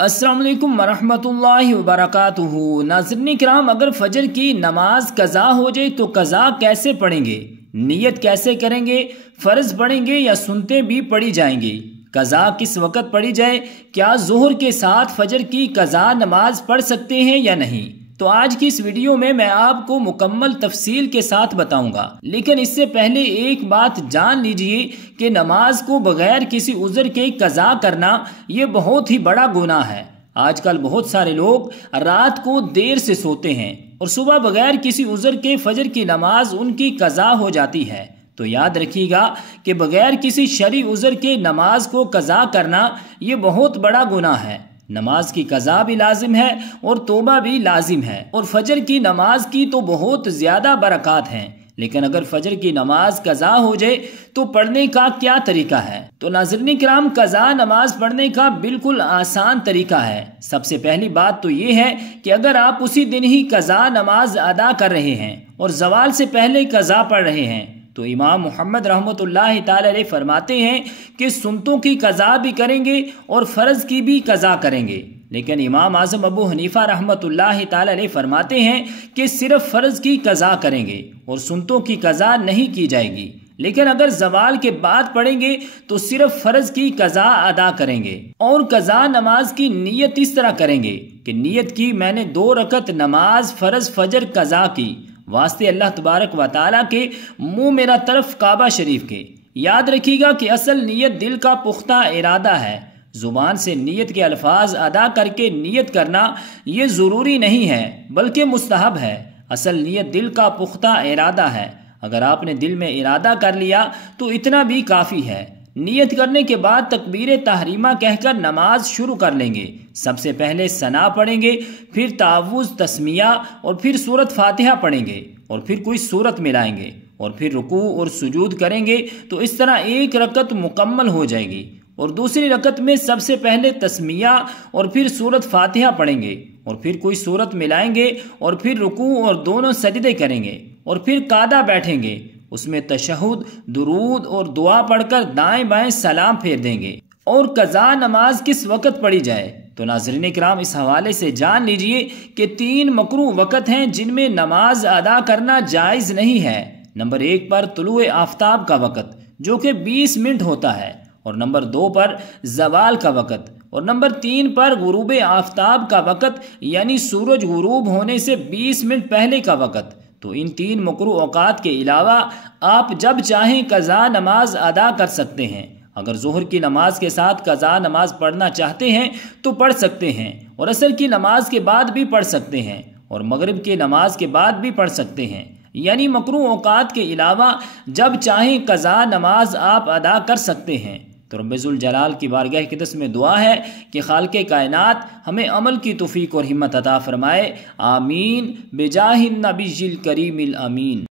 अस्सलाम वालेकुम वरहमतुल्लाहि वबरकातुहू। नाज़रीन किराम, अगर फजर की नमाज कज़ा हो जाए तो कज़ा कैसे पढ़ेंगे, नियत कैसे करेंगे, फ़र्ज़ पढ़ेंगे या सुनते भी पढ़ी जाएंगी, कज़ा किस वक़्त पढ़ी जाए, क्या ज़ोहर के साथ फजर की कज़ा नमाज पढ़ सकते हैं या नहीं, तो आज की इस वीडियो में मैं आपको मुकम्मल तफसील के साथ बताऊंगा। लेकिन इससे पहले एक बात जान लीजिए कि नमाज को बगैर किसी उज़र के कज़ा करना ये बहुत ही बड़ा गुनाह है। आजकल बहुत सारे लोग रात को देर से सोते हैं और सुबह बगैर किसी उज़र के फजर की नमाज उनकी कज़ा हो जाती है। तो याद रखिएगा कि बगैर किसी शरई उज़र के नमाज को कज़ा करना ये बहुत बड़ा गुनाह है। नमाज की कज़ा भी लाजिम है और तौबा भी लाजिम है, और फजर की नमाज की तो बहुत ज़्यादा बरक़ात हैं। लेकिन अगर फजर की नमाज कज़ा हो जाए तो पढ़ने का क्या तरीका है? तो नाज़रीन किराम, कज़ा नमाज पढ़ने का बिल्कुल आसान तरीका है। सबसे पहली बात तो ये है कि अगर आप उसी दिन ही कज़ा नमाज अदा कर रहे हैं और ज़वाल से पहले कज़ा पढ़ रहे हैं तो इमाम मुहम्मद रहमतुल्लाहि ताला अलैह फरमाते हैं कि सुन्नतों की कज़ा भी करेंगे और फ़र्ज़ की भी कज़ा करेंगे। लेकिन इमाम आज़म अबू हनीफा रहमतुल्लाहि ताला अलैह फरमाते हैं कि सिर्फ फ़र्ज़ की कज़ा करेंगे और सुन्नतों की कज़ा नहीं की जाएगी। लेकिन अगर ज़वाल के बाद पढ़ेंगे तो सिर्फ फ़र्ज़ की कज़ा अदा करेंगे। और कज़ा नमाज की नीयत इस तरह करेंगे कि नीयत की मैंने 2 रकत नमाज फ़र्ज़ फजर कज़ा की वास्ते अल्लाह तबारक व ताला के मुँह मेरा तरफ काबा शरीफ के। याद रखिएगा कि असल नीयत दिल का पुख्ता इरादा है। ज़ुबान से नीयत के अल्फाज अदा करके नीयत करना ये ज़रूरी नहीं है बल्कि मुस्तहब है। असल नीयत दिल का पुख्ता इरादा है। अगर आपने दिल में इरादा कर लिया तो इतना भी काफ़ी है। नियत करने के बाद तकबीर तहरीमा कहकर नमाज शुरू कर लेंगे। सबसे पहले सना पढ़ेंगे, फिर तावुज़ तस्मिया और फिर सूरत फातिहा पढ़ेंगे और फिर कोई सूरत मिलाएंगे और फिर रुकू और सुजूद करेंगे। तो इस तरह 1 रकत मुकम्मल हो जाएगी। और दूसरी रकत में सबसे पहले तस्मिया और फिर सूरत फातिहा पढ़ेंगे और फिर कोई सूरत मिलाएंगे और फिर रुकू और दोनों सजदे करेंगे और फिर कादा बैठेंगे। उसमें तशहुद, दुरूद और दुआ पढ़कर दाएं बाएं सलाम फेर देंगे। और कज़ा नमाज किस वक़्त पढ़ी जाए? तो नाज़रीन किराम, इस हवाले से जान लीजिए कि 3 मकरूह वक़्त हैं जिनमें नमाज अदा करना जायज़ नहीं है। नंबर 1 पर तुलुए आफ्ताब का वक़्त जो कि 20 मिनट होता है, और नंबर 2 पर ज़वाल का वक़्त, और नंबर 3 पर गुरूब आफ्ताब का वक़्त यानी सूरज गुरूब होने से 20 मिनट पहले का वक़्त। तो इन 3 मकरूह औक़ात के अलावा आप जब चाहें कज़ा नमाज अदा कर सकते हैं। अगर ज़ोहर की नमाज के साथ कज़ा नमाज पढ़ना चाहते हैं तो पढ़ सकते हैं, और असर की नमाज के बाद भी पढ़ सकते हैं, और मगरिब की नमाज के बाद भी पढ़ सकते हैं। यानी मकरूह औक़ात के अलावा जब चाहें कज़ा नमाज आप अदा कर सकते हैं। तो रब्बुल जलाल की बारगाह क़दस में दुआ है कि खालिक़े कायनात हमें अमल की तौफ़ीक़ और हिम्मत अता फ़रमाए। आमीन। बिजाहिन नबीजिल करीमिल अमीन।